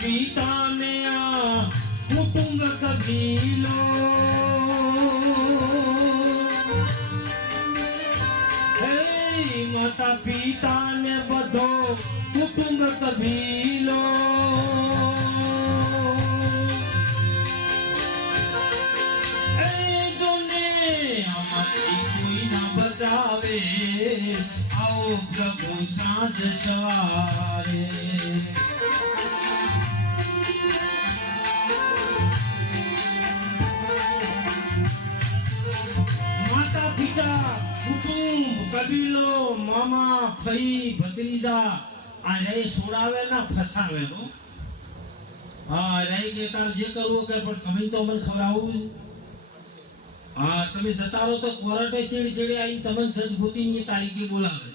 પિતા ને આ કુટુંબ કબીલો માતા પિતા ને બધો કુટુંબ કબીલો કોઈ ના બતાવે આવો પ્રભુ સાંજ સવારે માતા પિતા કુટુંબ કબીલો મામા ફઈ ભત્રીજા આ રે છોડાવે ના ફસાવે તો હા રે કે તાર જે કરવું કે પણ તમે તો મને ખવડાવું હા તમે જતા રહો તો કોર્ટે ચેડી ચેડી આવી તમને સજગોતીની તારીખે બોલાવે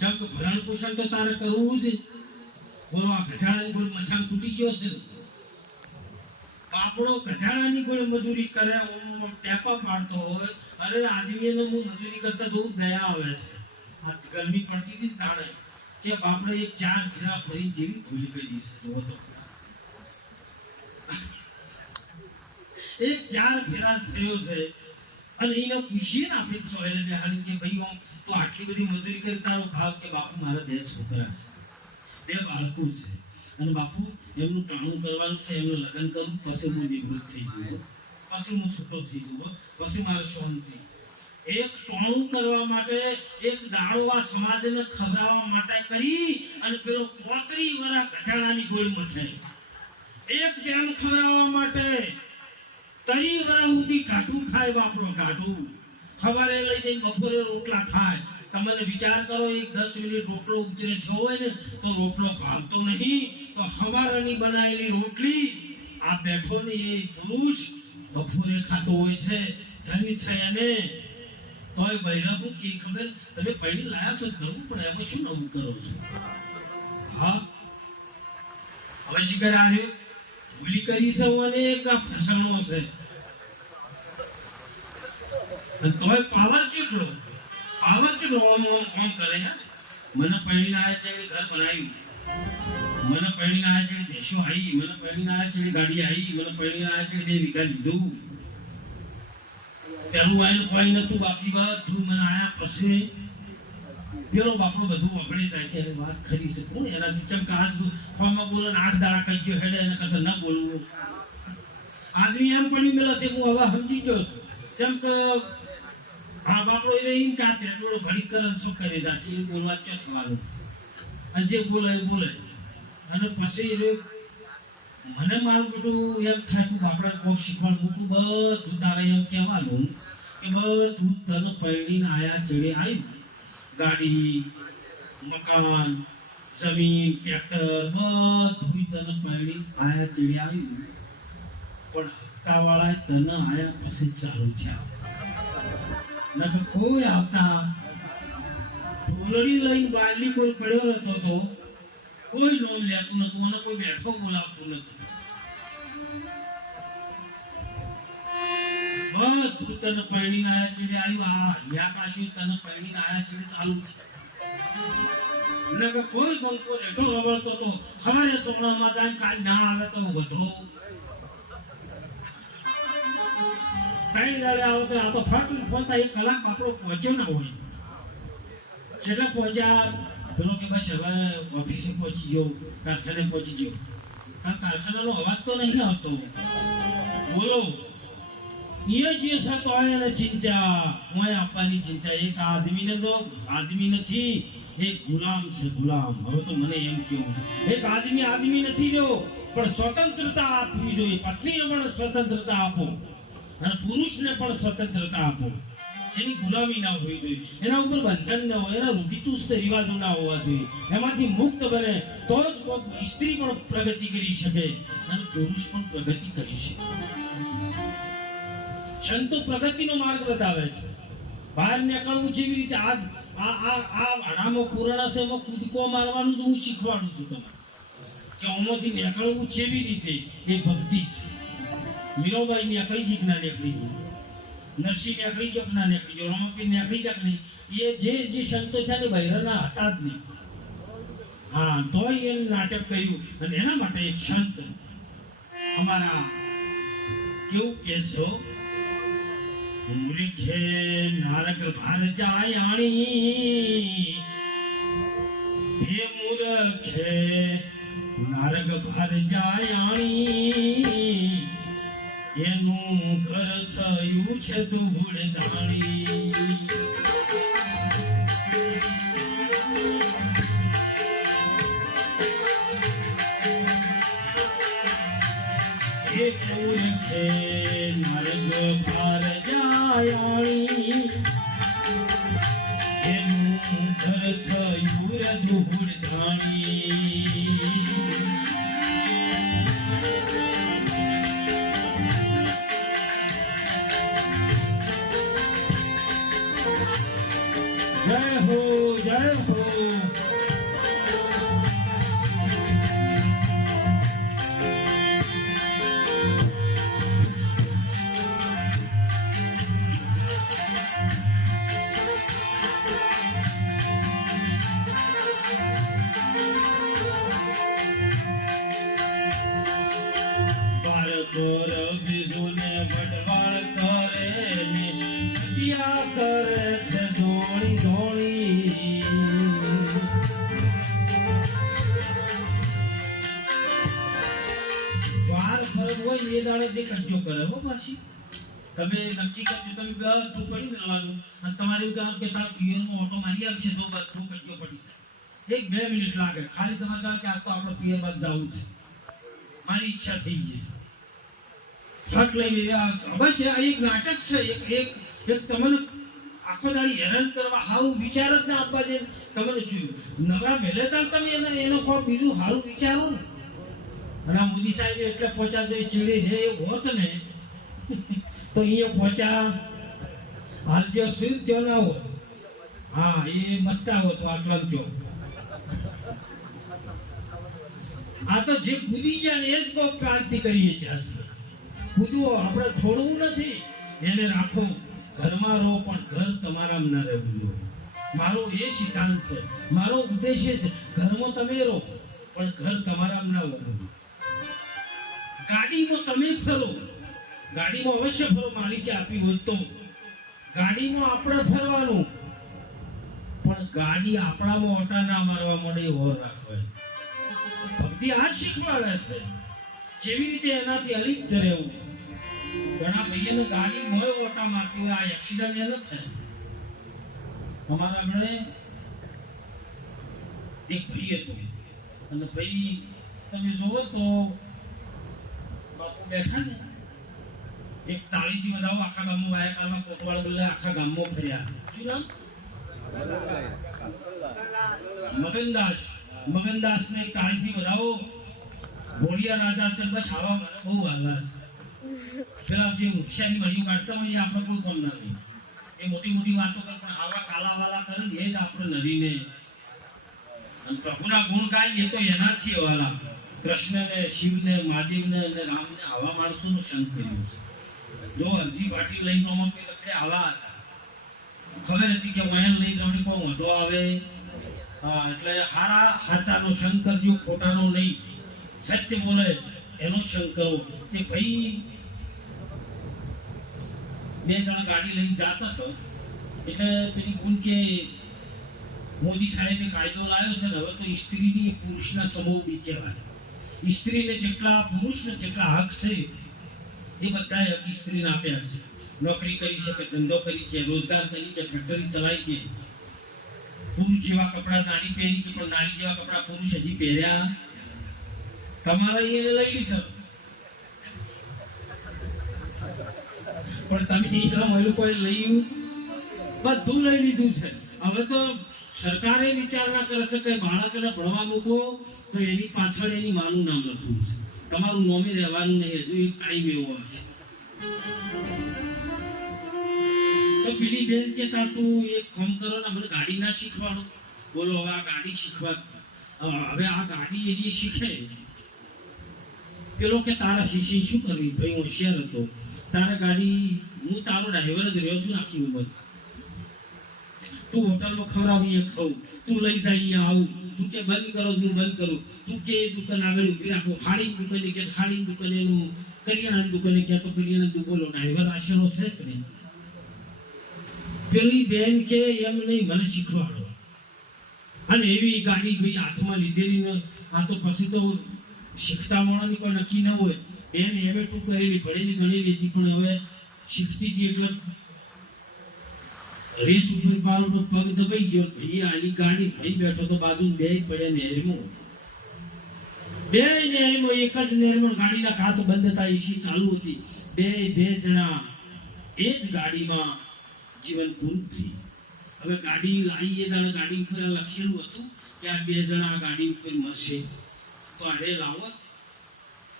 જેમ કે ભરણ પોષણ તો તારે કરવું જ બોલો આ ગધાડાની કોઈ મચાન તૂટી ગયો છે બાપડો ગધાડાની કોઈ મજૂરી કરે ટેપા પાડતો હોય અરે આદમીને હું મજૂરી કરતા જોઉં ગયા આવે છે આ ગરમી પડતી હતી તાણે કે બાપડે એક 4 ફેરા ફરી જેવી ભૂલ કરી છે જોવો તો એક 4 ફેરા ફર્યો છે અને એને પૂછીએ ને આપણે સોયલે બેહાડી કે ભાઈ હું તો આટલી બધી મજૂરી કરી તારો ભાવ કે બાપુ મારા 2 છોકરા છે 2 બાળકો છે અને બાપુ એમનું ટાણું કરવાનું છે એમનું લગ્ન કરું પછી હું નિવૃત્ત થઈ જવું પછી હું છૂટો થઈ જવું પછી મારે શાંતિ એક ટાણું કરવા માટે એક દાડો આ સમાજને ખવડાવવા માટે કરી અને પેલો 35 વર્ષ ગધાડાની ગોળી મચાઈ એક ટાઈમ ખવડાવવા માટે 30 વર્ષ સુધી ગાઢું ખાય બાપરો ગાઢું સવારે લઈ જઈને બપોરે રોટલા ખાય તમને વિચાર કરો એક 10 મિનિટ રોટલો ઉતરે જો હોય ને તો રોટલો ભાવતો નહીં તો સવારની બનાવેલી રોટલી આ બેઠો ને એ પુરુષ બપોરે ખાતો હોય છે ધની છે એને તોય બૈરા હું કે ખબર તમે પૈણી લાયા છો કરવું પડે એમાં શું નવું કરો છો હા હવે શિકાર આવ્યો ભૂલી કરી છે અને એક ફસણો છે તોય પાવર કેટલો આમ કરે મને પૈણી આયા છે ઘર બનાવ્યું મને પૈણી આયા છે દેશો આવી મને પૈણી આયા છે ગાડી આવી મને પૈણી આયા છે 2 વીઘા લીધું પેલું આયન કોઈ નતું બાપજી બધું મને આયા પછી પેલો બાપરો બધું વગડે જાય કે વાત ખરી છે કોણ એનાથી ચમ કે આજ ફોનમાં બોલે 8 દાડા કઈ ગયો હેડે એને કરતા ન બોલવું આદમી એમ પડી મેલા છે હું હવે સમજી ગયો છું કેમ કે હા બાપડો એ રહીને કે આ પેટ્રોલ ઘડી કરે શું કરી જાતી એ બોલવા ક્યાં થવાનું અને જે બોલે એ બોલે અને પછી મને મારું બધું એમ થાય કે આપણે કોક શીખવાડ મૂકું બધું તારે એમ કહેવાનું કે બધું તને પૈણીને આયા ચડે આવ્યું ગાડી મકાન જમીન ટ્રેક્ટર બધું તને પૈણી આયા ચડે આવ્યું પણ હપ્તાવાળાએ તને આયા પછી ચાલુ થયા ન તો કોઈ આવતા ફૂલડી લઈને બારલી કોઈ પડ્યો હતો તો કોઈ લોન લેતું નતું અને કોઈ બેઠો બોલાવતું નતું બધું તને પૈણી આયા ચડે આવ્યું આ યા કાશી તને પૈણી આયા ચડે ચાલુ ન કે કોઈ બંકો રેઠો રવળતો તો હવારે ચોકડામાં જાય કાલ ના આવે તો વધો પૈણી દાડે આવે તો આ તો ફટ ફોનતા 1 કલાક આપણો પહોંચ્યો ના હોય જેટલા પહોંચ્યા પેલો કે બસ હવે ઓફિસે પહોંચી ગયો કારખાને પહોંચી ગયો કારણ કારખાનાનો અવાજ તો નહીં આવતો બોલો એ જે છે તો એને ચિંતા હું આપવાની ચિંતા એક આદમીને તો આદમી નથી એક ગુલામ છે ગુલામ હવે તો મને એમ કેવું એક આદમી નથી રહ્યો પણ સ્વતંત્રતા આપવી જોઈએ પત્નીને પણ સ્વતંત્રતા આપો અને પુરુષને પણ સ્વતંત્રતા આપો એની ગુલામી ના હોવી જોઈએ એના ઉપર બંધન ન હોય એના રૂઢિચુસ્ત રિવાજો ના હોવા જોઈએ એમાંથી મુક્ત બને તો જ સ્ત્રી પણ પ્રગતિ કરી શકે અને પુરુષ પણ પ્રગતિ કરી શકે સંતો પ્રગતિનો માર્ગ બતાવે છે બહાર નીકળવું જેવી રીતે આ વાડામાં પૂર્ણ છે એમાં કૂદકો મારવાનું તો હું શીખવાડું છું તમને કે આમાંથી નીકળવું જેવી રીતે એ ભક્તિ છે મીરાબાઈ નીકળી ગઈ ના નીકળી ગઈ નરસિંહ નીકળી ગયો ના નીકળી ગયો રમાપી નીકળી ગયા નહીં એ જે સંતો થયા ને બહેરાના હતા જ નહીં હા તો એ નાટક કર્યું અને એના માટે એક સંત અમારા કેવું કે છો મૂર્ખે નારક ભાર જાયાણી હે મૂર્ખે નારક ભાર જાયાણી એનું ઘર થયું છે ધૂળ ધાણી એક મૂર્ખે નારક ભાર જાયાણી એનું ઘર થયું ધૂળ ધાણી जय हो जय हो बटवाड़ करे क्या करे से धोनी धोनी बाल फरक હોય એ દાડે જે કંજો કરે હો પાછી તમે નક્કી કરજો તમે બધું પડી રહેવાનું અને તમારે એવું કહો કે તાર પિયરમાં ઓટો મારી આવશે તો બધું કંજો પડી જાય 1-2 મિનિટ લાગે ખાલી તમારે કહો કે આ તો આપણે પિયરમાં જવું છે મારી ઈચ્છા થઈ ગઈ ફટ લઈ લીધા બસ આ એક નાટક છે એક તમને આખો દાડી હેરાન કરવા સારું વિચાર જ ના આપવા દે તમને નવરા મેલે તાર તમે એનો કોઈ બીજું સારું વિચારો ને અને મોદી સાહેબ એટલે પહોંચા જો ચીડે છે એ હોત ને તો અહીંયા પહોંચા હાલ જે શું ત્યાં ના હોત હા એ મતતા હોત આટલા જો આ તો જે કૂદી જાય ને એ જ કોઈ ક્રાંતિ કરીએ ત્યાં કૂદવો આપણે છોડવું નથી એને રાખો ઘરમાં રહો પણ ઘર તમારામાં ના રહેવું જોઈએ મારો એ સિદ્ધાંત છે મારો ઉદ્દેશ્ય છે ઘરમાં તમે રહો પણ ઘર તમારામાં ના હોવું ગાડીમાં તમે ફરો ગાડીમાં અવશ્ય ફરો માલિકે આપી હોય તો ગાડીમાં આપણે ફરવાનું પણ ગાડી આપણામાં ઓટા ના મારવા મળે એવો રાખવાય ભક્તિ આ શીખવાડે છે જેવી રીતે એનાથી અલિપ્ત રહેવું ઘણા ભાઈઓને ગાડી મોય ઓટા મારતી હોય આ એક્સિડન્ટ એ ન થાય અમારા હમણે એક ભાઈ હતો અને ભાઈ તમે જોવો તો બાપુ બેઠા ને એક તાળીથી વધાવો આખા ગામમાં વાયા કાલમાં કોટવાળ બોલે આખા ગામમાં ફર્યા શું નામ મગનદાસ ને એક તાળીથી વધાવો ઘોડિયા રાજા છે બસ આવા મને બહુ હાલા છે પેલા જે ઉક્ષાની મળીઓ કાઢતા હોય એ આપણે કોઈ કામ નથી એ મોટી મોટી વાતો કરે પણ આવા કાલાવાલા કરે ને એ જ આપણે નરીને અને પ્રભુના ગુણ ગાય એ તો એનાથી વાલા કૃષ્ણને શિવને મહાદેવને અને રામને આવા માણસોનું સંગ કર્યું જો અરજી પાટી લઈને લખે આવા હતા ખબર હતી કે વયન લઈને રમણી કોઈ વાંધો આવે એટલે હારા હાચાનો સંગ કરજો ખોટાનો નહીં સત્ય બોલે એનો સંગ કરો તે ભાઈ બે જણા ગાડી લઈને જતા હતો એટલે પેલી ગુણ કે મોદી સાહેબે કાયદો લાવ્યો છે ને હવે તો સ્ત્રીની પુરુષના સમૂહ બી કહેવાય સ્ત્રીને જેટલા પુરુષને જેટલા હક છે એ બધા હક સ્ત્રીને આપ્યા છે નોકરી કરી શકે ધંધો કરી કે રોજગાર કરી કે ફેક્ટરી ચલાવી કે પુરુષ જેવા કપડા નારી પહેરી કે પણ નારી જેવા કપડા પુરુષ હજી પહેર્યા તમારા એને લઈ લીધા પણ તમે એ લોકોએ લઈ બધું લઈ લીધું છે હવે તો સરકારે વિચારણા કરે છે કે બાળકને ભણવા મૂકો તો એની પાછળ એની માનું નામ લખવું છે તમારું નોમે રહેવાનું નહીં હજુ એક ટાઈમ એવો આવશે તો પેલી બેન કે તું એક કામ કરો ને મને ગાડી ના શીખવાડો બોલો હવે આ ગાડી શીખવા હવે આ ગાડી એની શીખે પેલો કે તારા શીશી શું કરવી ભાઈ હું હોશિયાર હતો તારા ગાડી હું તારો ડ્રાઈવર જ રહ્યો છું આખી ઉંમર તું હોટલમાં ખવડાવી એ ખાઉં, તું લઈ જાય અહીંયા આવું, તું કે બંધ કરો હું બંધ કરું, તું કે દુકાન આગળ ઉભી રાખો, હાડીની દુકાને કે હાડીની દુકાને એનું કરિયાણાની દુકાને કે તો કરિયાણાની દુકાન બોલો ડ્રાઈવર આશરો છે જ નહીં. પેલી બેન કે એમ નહીં, મને શીખવાડો. અને એવી ગાડી ભાઈ હાથમાં લીધેલી ને આ તો પછી તો શીખતા માણસની કોઈ નક્કી ન હોય. બેન એમ ટું કરેલી ભણેલી ગણેલી હતી પણ હવે શીખતી હતી એટલે રેસ ઉપર પાર ઉપર પગ દબાઈ ગયો. ભાઈ આની ગાડી ભાઈ બેઠો તો બાજુ બે પડ્યા નેરમાં. બે નેરમાં એક જ નેરમાં ગાડીના કાચ બંધ હતા, એસી ચાલુ હતી. બે જણા એ જ ગાડીમાં જીવન પૂરું થયું. હવે ગાડી લાવીએ ત્યારે ગાડી ઉપર લખેલું હતું કે આ બે જણા ગાડી ઉપર મરશે, તો અરે લાવો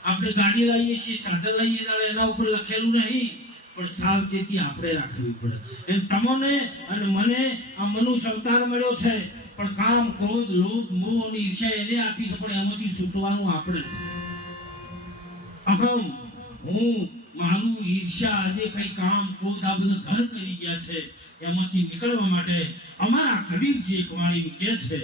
આપણે ગાડી લાવીએ છીએ, સાધન લાવીએ ત્યારે એના ઉપર લખેલું નહીં, પણ સાવચેતી આપણે રાખવી પડે. એમ તમને અને મને આ મનુષ્ય અવતાર મળ્યો છે, પણ કામ ક્રોધ લોભ મોહ અને ઈર્ષ્યા એને આપી છે, પણ એમાંથી છૂટવાનું આપણે છે. અહમ હું મારું ઈર્ષ્યા આજે કઈ કામ ક્રોધ આ બધા ઘર કરી ગયા છે, એમાંથી નીકળવા માટે અમારા કબીરજી એક વાણી કહે છે